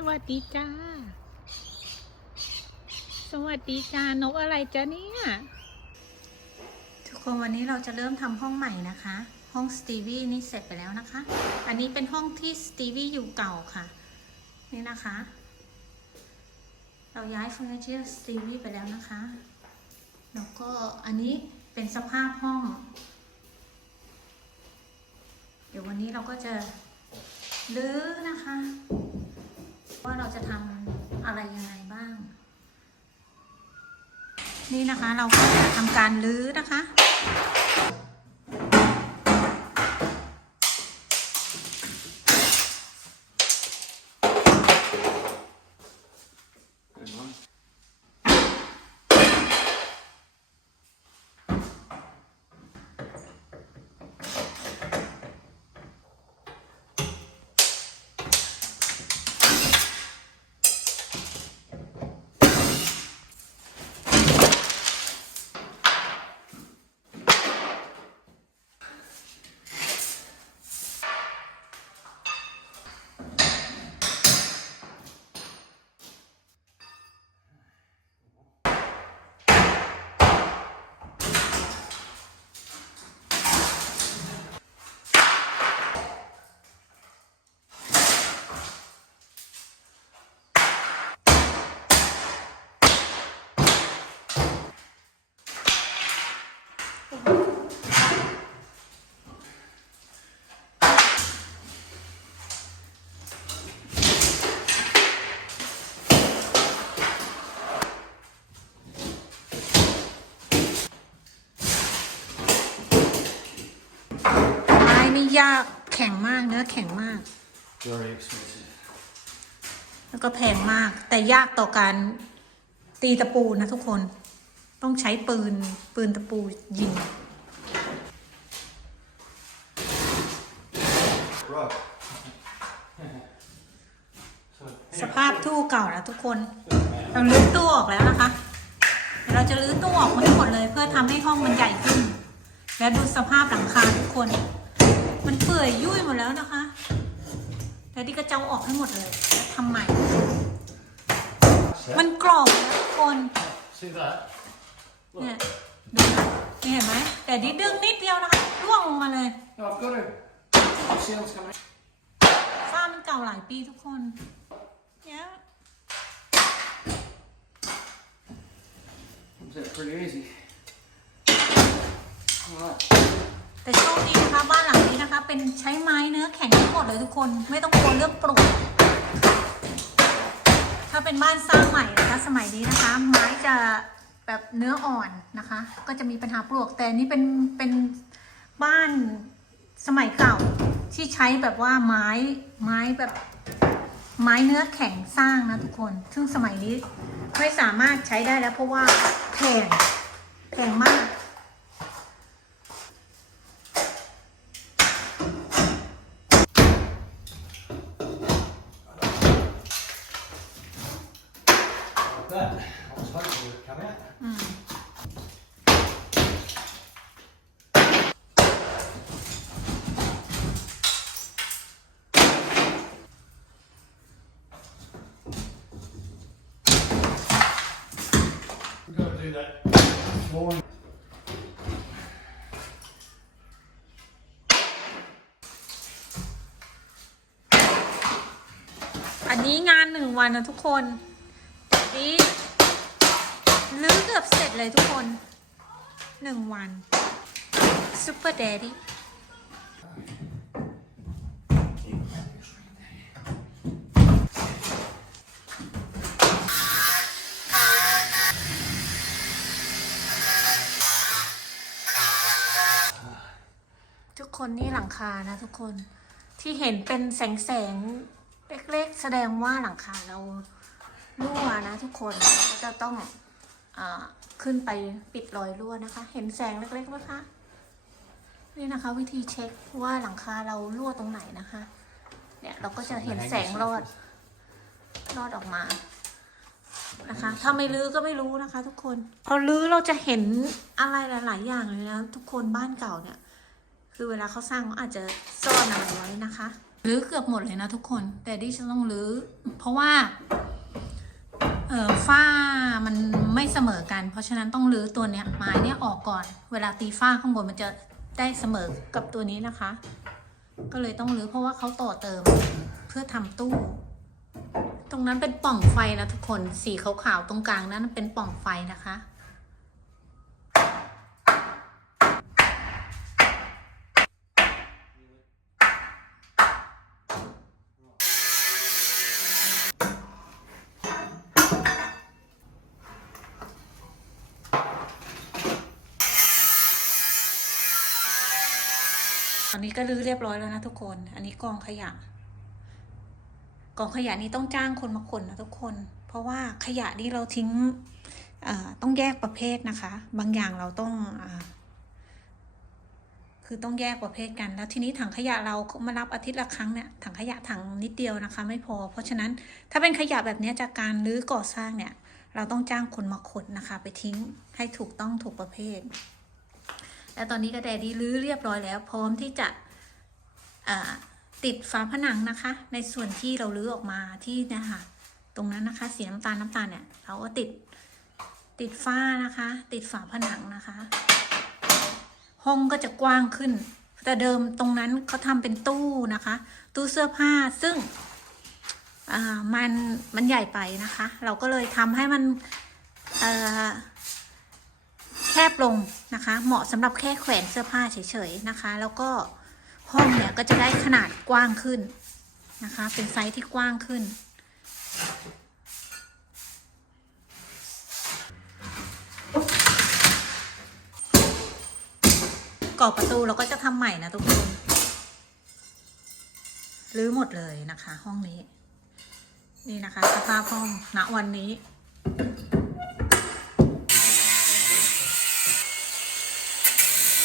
สวัสดีจ้า สวัสดีจ้านกอะไรจ้าเนี่ย ทุกคนวันนี้เราจะเริ่มทำห้องใหม่นะคะ ห้องสตีวีนี่เสร็จไปแล้วนะคะ อันนี้เป็นห้องที่สตีวีอยู่เก่าค่ะ นี่นะคะ เราย้ายเฟอร์นิเจอร์สตีวีไปแล้วนะคะ แล้วก็อันนี้เป็นสภาพห้อง เดี๋ยววันนี้เราก็จะรื้อนะคะ ว่าเราจะทำอะไรยังไงบ้าง นี่นะคะเราก็จะทำการลื้อนะคะ ยากแข็งมากเนื้อแข็งมาก Very expensive. แล้วก็แพงมาก แต่ยากต่อการตีตะปูนะทุกคน ต้องใช้ปืนปืนตะปูยิง Right. สภาพตู้เก่านะทุกคน เราลื้อตู้ออกแล้วนะคะเดี๋ยวเราจะลื้อตู้ออกมาทั้งหมดเลย เพื่อทำให้ห้องมันใหญ่ขึ้น แล้วดูสภาพหลังคาทุกคน มันเปื่อยยุ่ยหมดแล้วนะคะ แต่ที่กระเจ้าออกให้หมดเลยแล้วทำใหม่ มันกรอบแล้วทุกคน See that? เนี่ยดูนะนี่เห็นไหม แต่ดิดึงนิดเดียวนะคะร่วงลงมาเลย No, I've got to. See what's coming. ฝ้ามันเก่าหลายปีทุกคนเนี่ย Is it pretty easy? Alright. แต่โชคดีนะคะบ้านหลังนี้นะคะ เป็นใช้ไม้เนื้อแข็งทั้งหมดเลยทุกคนไม่ต้องกลัวเรื่องปลวกถ้าเป็นบ้านสร้างใหม่นะคะสมัยนี้นะคะ ไม้จะแบบเนื้ออ่อนนะคะ ก็จะมีปัญหาปลวกแต่นี่เป็นเป็นบ้านสมัยเก่าที่ใช้แบบว่าไม้ไม้แบบไม้เนื้อแข็งสร้างนะทุกคน ซึ่งสมัยนี้ไม่สามารถใช้ได้แล้วเพราะว่าแพงแพงมาก Like that. I was hoping it would come out. อืม We've got to do that More. อันนี้งานหนึ่งวันนะทุกคนนี่ลื้อเกือบเสร็จเลยทุกคนหนึ่งวันซูเปอร์เดดี้ คนนี่หลังคานะทุกคนที่เห็นเป็นแสงแสงเล็กๆ แสดงว่าหลังคาเรารั่วนะทุกคนก็จะต้องอขึ้นไปปิดรอยรั่วนะคะ เห็นแสงเล็กๆไหมคะนี่นะคะ วิธีเช็คว่าหลังคาเรารั่วตรงไหนนะคะ เนี่ยเราก็จะเห็นแสงรอดรอดออกมานะคะ ถ้าไม่ลื้อก็ไม่รู้นะคะ ทุกคนพอลื้อเราจะเห็นอะไรหลาย ๆ อย่างเลยนะทุกคนบ้านเก่าเนี่ย คือเวลาเขาสร้างเขาอาจจะซ่อนอะไรไว้นะคะรื้อเกือบหมดเลยนะทุกคน แต่ดิฉันต้องรื้อ เพราะว่าเอ่อฝ้ามันไม่เสมอกัน เพราะฉะนั้นต้องรื้อตัวเนี้ยไม้เนี้ยออกก่อน เวลาตีฝ้าข้างบนมันจะได้เสมอกับตัวนี้นะคะ ก็เลยต้องรื้อเพราะว่าเขาต่อเติมเพื่อทำตู้ ตรงนั้นเป็นปล่องไฟนะทุกคนสีขาวๆตรงกลางนั้นเป็นปล่องไฟนะคะ อันนี้ก็รื้อเรียบร้อยแล้วนะทุกคน อันนี้กองขยะ กองขยะนี้ต้องจ้างคนมาขนนะทุกคน เพราะว่าขยะนี่เราทิ้งต้องแยกประเภทนะคะ บางอย่างเราต้องอคือต้องแยกประเภทกัน แล้วทีนี้ถังขยะเรามารับอาทิตย์ละครั้งเนี่ยถังขยะถังนิดเดียวนะคะ ไม่พอ เพราะฉะนั้นถ้าเป็นขยะแบบนี้จากการรื้อก่อสร้างเนี่ย เราต้องจ้างคนมาขนนะคะ ไปทิ้งให้ถูกต้องถูกประเภท และตอนนี้ก็แดดดี้รื้อเรียบร้อยแล้ว พร้อมที่จะติดฝาผนังนะคะ ในส่วนที่เรารื้อออกมาที่นะคะตรงนั้นนะคะสีน้ำตาลน้ำตาลเนี่ยเราก็ติดติดฝ้านะคะ ติดฝาผนังนะคะ ห้องก็จะกว้างขึ้น แต่เดิมตรงนั้นเขาทำเป็นตู้นะคะ ตู้เสื้อผ้าซึ่งมันมันใหญ่ไปนะคะ เราก็เลยทำให้มันอ บลงนะคะ เหมาะสำหรับแค่แขวนเสื้อผ้าเฉยๆนะคะ แล้วก็ห้องเนี่ยก็จะได้ขนาดกว้างขึ้นนะคะ เป็นไซส์ที่กว้างขึ้น กรอบประตูเราก็จะทำใหม่นะทุกคนรื้อหมดเลยนะคะ ห้องนี้ นี่นะคะ สภาพห้องณวันนี้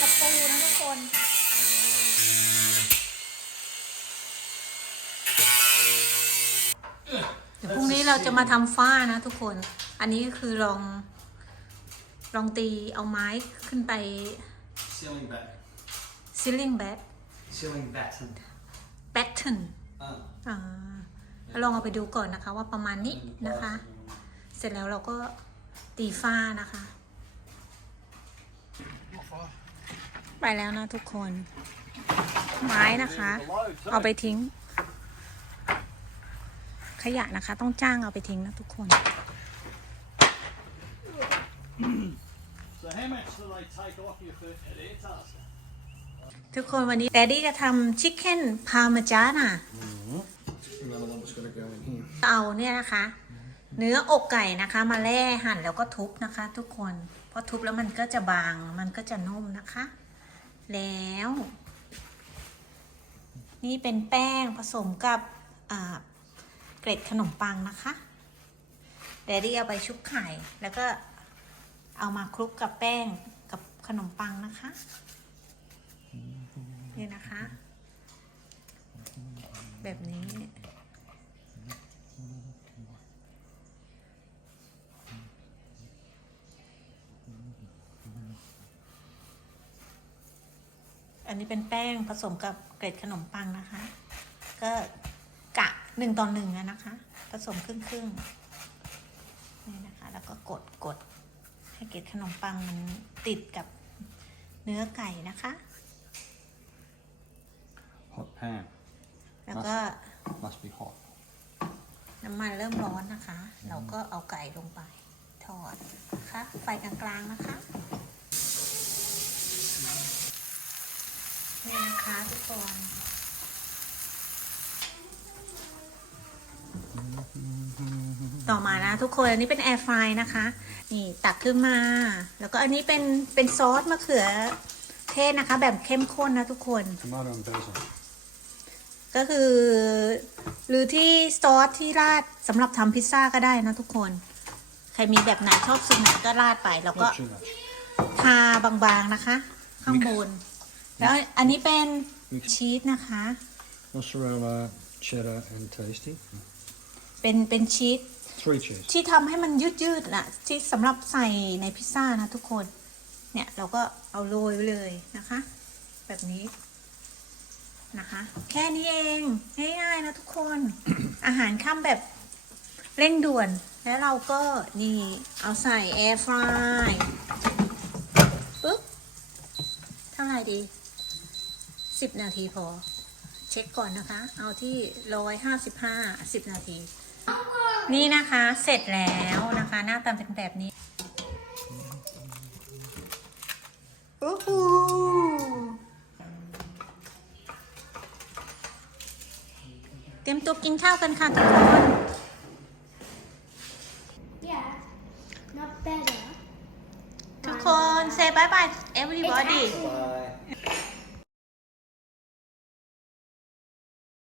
ตะปูนะทุกคน เดี๋ยวพรุ่งนี้เรา จะมาทำฝ้านะทุกคน อันนี้ก็คือลอง ลองตีเอาไม้ขึ้นไป Ceiling back. ceiling back Ceiling batten. batten Uh, อ่าลองเอาไปดูก่อนนะคะ ว่าประมาณนี้นะคะ เสร็จแล้วเราก็ตีฝ้านะคะ ไปแล้วนะทุกคน ไม้นะคะ เอาไปทิ้ง ขยะนะคะ ต้องจ้างเอาไปทิ้งนะทุกคน ทุกคนวันนี้แดดดี้จะทำชิคเก้นพาเมจาน่ะเอาเนี่ยนะคะ เนื้ออกไก่นะคะ มาแล่หั่นแล้วก็ทุบนะคะ ทุกคนพอทุบแล้วมันก็จะบางมันก็จะนุ่มนะคะ แล้ว นี่เป็นแป้งผสมกับ เกล็ดขนมปังนะคะแดดดี้เอาไปชุบไข่แล้วก็เอามาคลุกกับแป้งกับขนมปังนะคะ นี่นะคะ แบบนี้อันนี้เป็นแป้งผสมกับเกล็ดขนมปังนะคะ ก็ หนึ่งต่อหนึ่งอะนะคะ ผสมครึ่งครึ่งๆนี่นะคะ แล้วก็กดกดให้เกล็ดขนมปังมันติดกับเนื้อไก่นะคะ Hot pan. แล้วก็ Must be hot. น้ำมันเริ่มร้อนนะคะ เราก็เอาไก่ลงไปทอดนะคะ ไฟกลางๆนะคะนี่นะคะทุกคน ต่อมานะทุกคนอันนี้เป็นแอร์ฟรายนะคะ นี่ตักขึ้นมา แล้วก็อันนี้เป็นเป็นซอสมะเขือเทศนะคะ แบบเข้มข้นนะทุกคน Tomato and basil. ก็คือ หรือที่ซอสที่ราดสำหรับทำพิซซ่าก็ได้นะทุกคน ใครมีแบบไหนชอบสูตรไหนก็ราดไป แล้วก็ Not too much. ทาบางๆนะคะ ข้างบน แล้วอันนี้เป็นชีสนะคะ Mozzarella, cheddar, and tasty. เป็นเป็นชีส Three cheese. ที่ทำให้มันยืดๆนะที่สำหรับใส่ในพิซซ่านะทุกคน เนี่ยเราก็เอาโรยไว้เลยนะคะ แบบนี้นะคะ แค่นี้เองง่ายๆนะทุกคน อาหารค่ำแบบเร่งด่วน แล้วเราก็นี่เอาใส่แอร์ฟรายปุ๊บเท่าไหร่ดี 10 นาทีพอ เช็คก่อนนะคะ เอาที่ 155 10 นาที นี่นะคะเสร็จแล้วนะคะ หน้าตาเป็นแบบนี้โอ้โหเตรียมตัวกินข้าวกันค่ะทุกคน Yeah, not better. ทุกคน say bye bye everybody It's actually